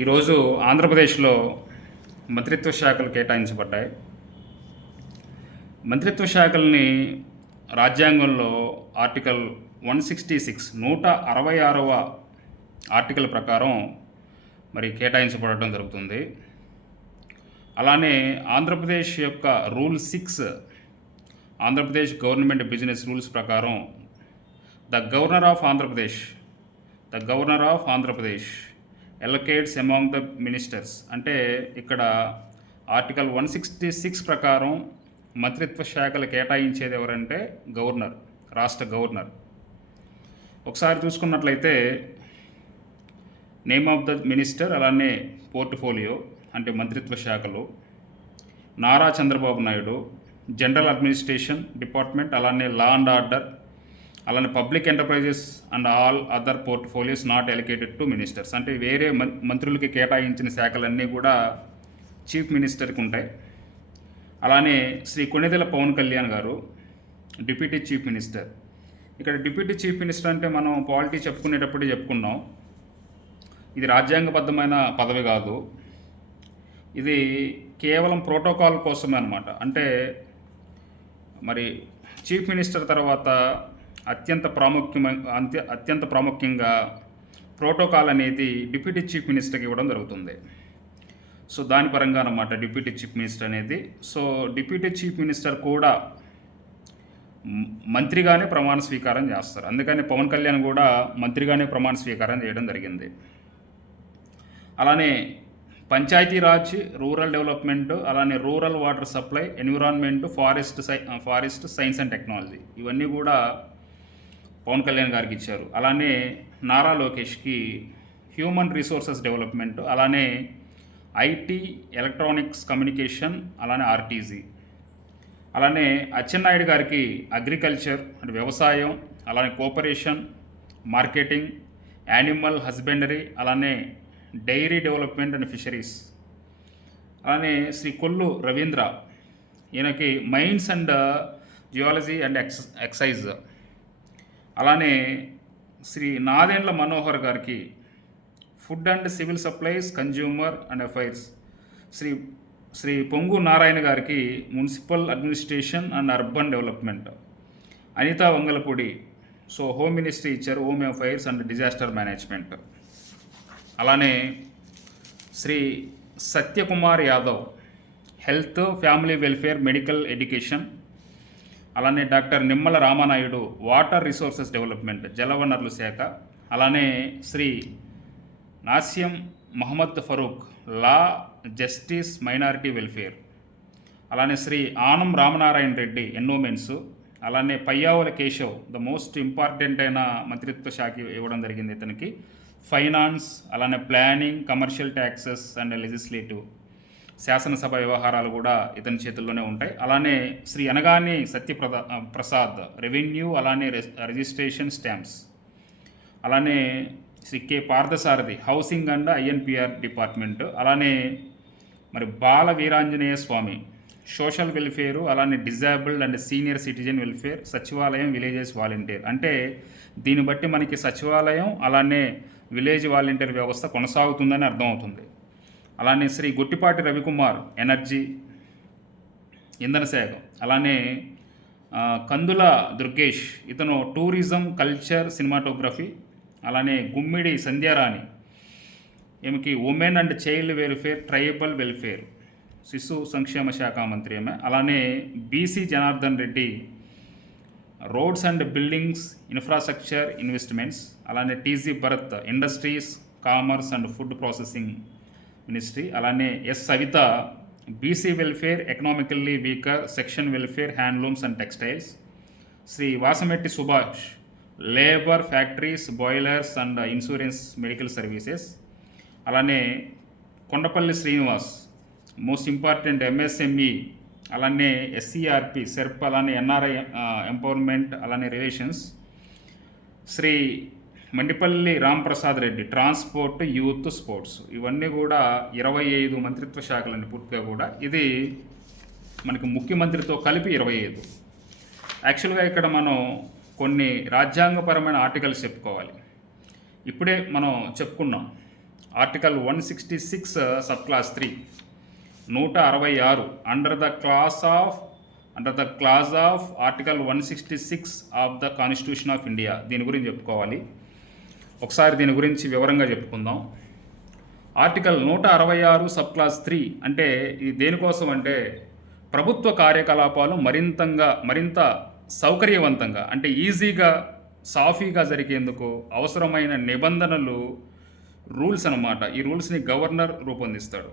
ఈరోజు ఆంధ్రప్రదేశ్లో మంత్రిత్వ శాఖలు కేటాయించబడ్డాయి. మంత్రిత్వ శాఖల్ని రాజ్యాంగంలో ఆర్టికల్ 166 166వ ఆర్టికల్ ప్రకారం మరి కేటాయించబడటం జరుగుతుంది. అలానే ఆంధ్రప్రదేశ్ యొక్క rule 6 Andhra Pradesh government business rules ప్రకారం the governor of Andhra Pradesh allocates among the ministers. అంటే ఇక్కడ ఆర్టికల్ 166 ప్రకారం మంత్రిత్వ శాఖలు కేటాయించేది ఎవరంటే గవర్నర్, రాష్ట్ర గవర్నర్. ఒకసారి చూసుకున్నట్లయితే నేమ్ ఆఫ్ ద మినిస్టర్, అలానే పోర్ట్ఫోలియో అంటే మంత్రిత్వ శాఖలు, Nara Chandrababu Naidu, general administration department, అలానే లా అండ్ ఆర్డర్, అలానే public enterprises and all other portfolios not allocated to ministers. అంటే వేరే మంత్రులకి కేటాయించిన శాఖలన్నీ కూడా చీఫ్ మినిస్టర్కి ఉంటాయి. అలానే శ్రీ కొణిదెల పవన్ కళ్యాణ్ గారు డిప్యూటీ చీఫ్ మినిస్టర్. ఇక్కడ డిప్యూటీ చీఫ్ మినిస్టర్ అంటే మనం పాలిటీ చెప్పుకునేటప్పుడు చెప్పుకున్నాం, ఇది రాజ్యాంగబద్ధమైన పదవి కాదు, ఇది కేవలం ప్రోటోకాల్ కోసమే అనమాట. అంటే మరి చీఫ్ మినిస్టర్ తర్వాత అత్యంత ప్రాముఖ్యంగా ప్రోటోకాల్ అనేది డిప్యూటీ చీఫ్ మినిస్టర్కి ఇవ్వడం జరుగుతుంది. సో దాని పరంగా అన్నమాట డిప్యూటీ చీఫ్ మినిస్టర్ అనేది. సో డిప్యూటీ చీఫ్ మినిస్టర్ కూడా మంత్రిగానే ప్రమాణ స్వీకారం చేస్తారు. అందుకని పవన్ కళ్యాణ్ కూడా మంత్రిగానే ప్రమాణ స్వీకారం చేయడం జరిగింది. అలానే పంచాయతీరాజ్, రూరల్ డెవలప్మెంట్, అలానే rural water supply, environment, forest science and technology, ఇవన్నీ కూడా పవన్ కళ్యాణ్ గారికి ఇచ్చారు. అలానే నారా లోకేష్కి హ్యూమన్ రిసోర్సెస్ డెవలప్మెంట్, అలానే ఐటీ, ఎలక్ట్రానిక్స్ కమ్యూనికేషన్, అలానే ఆర్టీజీ. అలానే అచ్చెన్నాయుడు గారికి అగ్రికల్చర్ అంటే వ్యవసాయం, అలానే కోఆపరేషన్, మార్కెటింగ్, యానిమల్ హస్బెండరీ, అలానే డైరీ డెవలప్మెంట్ అండ్ ఫిషరీస్. అలానే శ్రీ కొల్లు రవీంద్ర, ఈయనకి mines and geology and excise. అలానే శ్రీ నాదెండ్ల మనోహర్ గారికి food and civil supplies, consumer and affairs. Shri Pongu Narayana గారికి municipal administration and urban development. Anitha Vangalapudi home ministry ఇచ్చారు, home affairs and disaster management. అలానే Shri Satyakumar Yadav health, family welfare, medical education. అలానే doctor Nimmala Ramanaidu water resources development, జలవనరుల శాఖ. అలానే Shri Nasiyam Mohammed Farooq law, justice, minority welfare. అలానే శ్రీ ఆనం రామనారాయణ రెడ్డి ఎన్నోమెన్స్. అలానే Payyavula Keshav the most important అయిన మంత్రిత్వ శాఖ ఇవ్వడం జరిగింది ఇతనికి, ఫైనాన్స్, అలానే planning, commercial taxes and legislative, శాసనసభ వ్యవహారాలు కూడా ఇతని చేతుల్లోనే ఉంటాయి. అలానే శ్రీ అనగాని ప్రసాద్ రెవెన్యూ, అలానే రిజిస్ట్రేషన్ స్టాంప్స్. అలానే Shri K Parthasarathy housing and INPR department. అలానే మరి బాల వీరాంజనేయ స్వామి సోషల్ వెల్ఫేరు, అలానే disabled and senior citizen welfare, సచివాలయం, విలేజెస్ వాలంటీర్. అంటే దీన్ని బట్టి మనకి సచివాలయం, అలానే విలేజ్ వాలంటీర్ వ్యవస్థ కొనసాగుతుందని అర్థమవుతుంది. అలానే శ్రీ గుట్టిపాటి రవికుమార్ ఎనర్జీ, ఇంధన శాఖ. అలానే కందుల దుర్గేష్, ఇతను టూరిజం, కల్చర్, సినిమాటోగ్రఫీ. అలానే గుమ్మిడి సంధ్యారాణి, ఈమెకి women and child welfare, tribal welfare, శిశు సంక్షేమ శాఖ మంత్రి ఆమె. అలానే BC Janardhan Reddy roads and buildings, infrastructure, investments. అలానే TG Bharath industries, commerce and food processing ministry. అలానే S Savitha BC welfare, economically weaker section welfare, handlooms and textiles. Shri Vasamsetti Subhash labour, factories, boilers and insurance, medical services. అలానే Kondapalli Srinivas most important MSME, అలానే SCRP, SERP, అలానే NRI empowerment, అలానే relations. Shri Mandipalli Ramprasad Reddy transport, youth, sports. ఇవన్నీ కూడా 25 మంత్రిత్వ శాఖలండి పూర్తిగా కూడా. ఇది మనకి ముఖ్యమంత్రితో కలిపి 25. యాక్చువల్గా ఇక్కడ మనం కొన్ని రాజ్యాంగపరమైన ఆర్టికల్స్ చెప్పుకోవాలి. ఇప్పుడే మనం చెప్పుకున్నాం article 166 sub class 3 166 under the clause of article 166 of the constitution of India. దీని గురించి చెప్పుకోవాలి. ఒకసారి దీని గురించి వివరంగా చెప్పుకుందాం. ఆర్టికల్ 166 సబ్ క్లాస్ 3 అంటే ఇది దేనికోసం అంటే ప్రభుత్వ కార్యకలాపాలు మరింత సౌకర్యవంతంగా అంటే ఈజీగా సాఫీగా జరిగేందుకు అవసరమైన నిబంధనలు, రూల్స్ అన్నమాట. ఈ రూల్స్ని గవర్నర్ రూపొందిస్తాడు.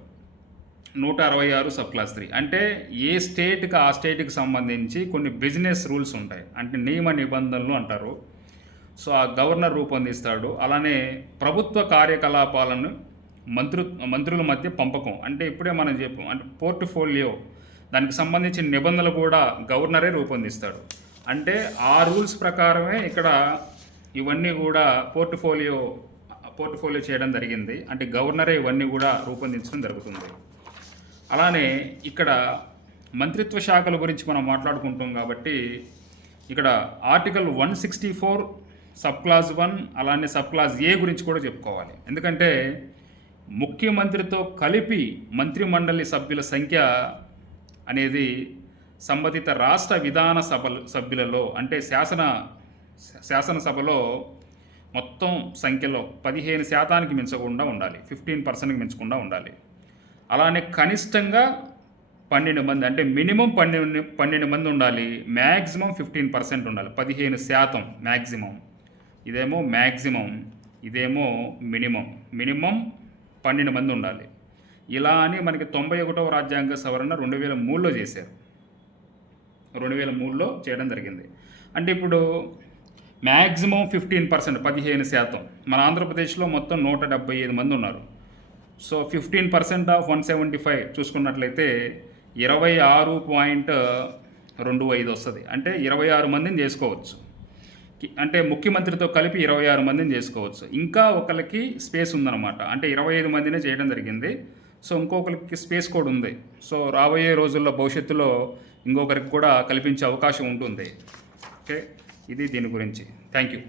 166 సబ్ క్లాస్ 3 అంటే ఏ స్టేట్కి ఆ స్టేట్కి సంబంధించి కొన్ని బిజినెస్ రూల్స్ ఉంటాయి, అంటే నియమ నిబంధనలు అంటారు. సో ఆ గవర్నర్ రూపొందిస్తాడు. అలానే ప్రభుత్వ కార్యకలాపాలను మంత్రుల మధ్య పంపకం, అంటే ఇప్పుడే మనం చెప్పాం, అంటే పోర్ట్ఫోలియో, దానికి సంబంధించిన నిబంధనలు కూడా గవర్నరే రూపొందిస్తాడు. అంటే ఆ రూల్స్ ప్రకారమే ఇక్కడ ఇవన్నీ కూడా పోర్ట్ఫోలియో చేయడం జరిగింది. అంటే గవర్నరే ఇవన్నీ కూడా రూపొందించడం జరుగుతుంది. అలానే ఇక్కడ మంత్రిత్వ శాఖల గురించి మనం మాట్లాడుకుంటాం కాబట్టి ఇక్కడ ఆర్టికల్ 164 సబ్ క్లాస్ 1 అలానే సబ్ క్లాస్ ఏ గురించి కూడా చెప్పుకోవాలి. ఎందుకంటే ముఖ్యమంత్రితో కలిపి మంత్రిమండలి సభ్యుల సంఖ్య అనేది సంబంధిత రాష్ట్ర విధాన సభ్యులలో అంటే శాసనసభలో మొత్తం సంఖ్యలో 15% మించకుండా ఉండాలి, 15%కి మించకుండా ఉండాలి. అలానే కనిష్టంగా 12 మంది, అంటే మినిమం 12 మంది ఉండాలి, మ్యాక్సిమం 15% ఉండాలి. 15% మ్యాక్సిమం, ఇదేమో మ్యాక్సిమం, ఇదేమో మినిమం 12 మంది ఉండాలి. ఇలా అని మనకి 91వ రాజ్యాంగ సవరణ 2003లో చేశారు. 2003లో చేయడం జరిగింది. అంటే ఇప్పుడు మ్యాక్సిమం 15%, 15%. మన ఆంధ్రప్రదేశ్లో మొత్తం 175 మంది ఉన్నారు. సో 15% ఆఫ్ 175 చూసుకున్నట్లయితే 26.25 వస్తుంది. అంటే 26 మందిని చేసుకోవచ్చు. అంటే ముఖ్యమంత్రితో కలిపి 26 మందిని చేసుకోవచ్చు. ఇంకా ఒకరికి స్పేస్ ఉందన్నమాట, అంటే 25 మందినే చేయడం జరిగింది. సో ఇంకొకరికి స్పేస్ కూడా ఉంది. సో రాబోయే రోజుల్లో భవిష్యత్తులో ఇంకొకరికి కూడా కల్పించే అవకాశం ఉంటుంది. ఓకే, ఇది దీని గురించి. Thank you.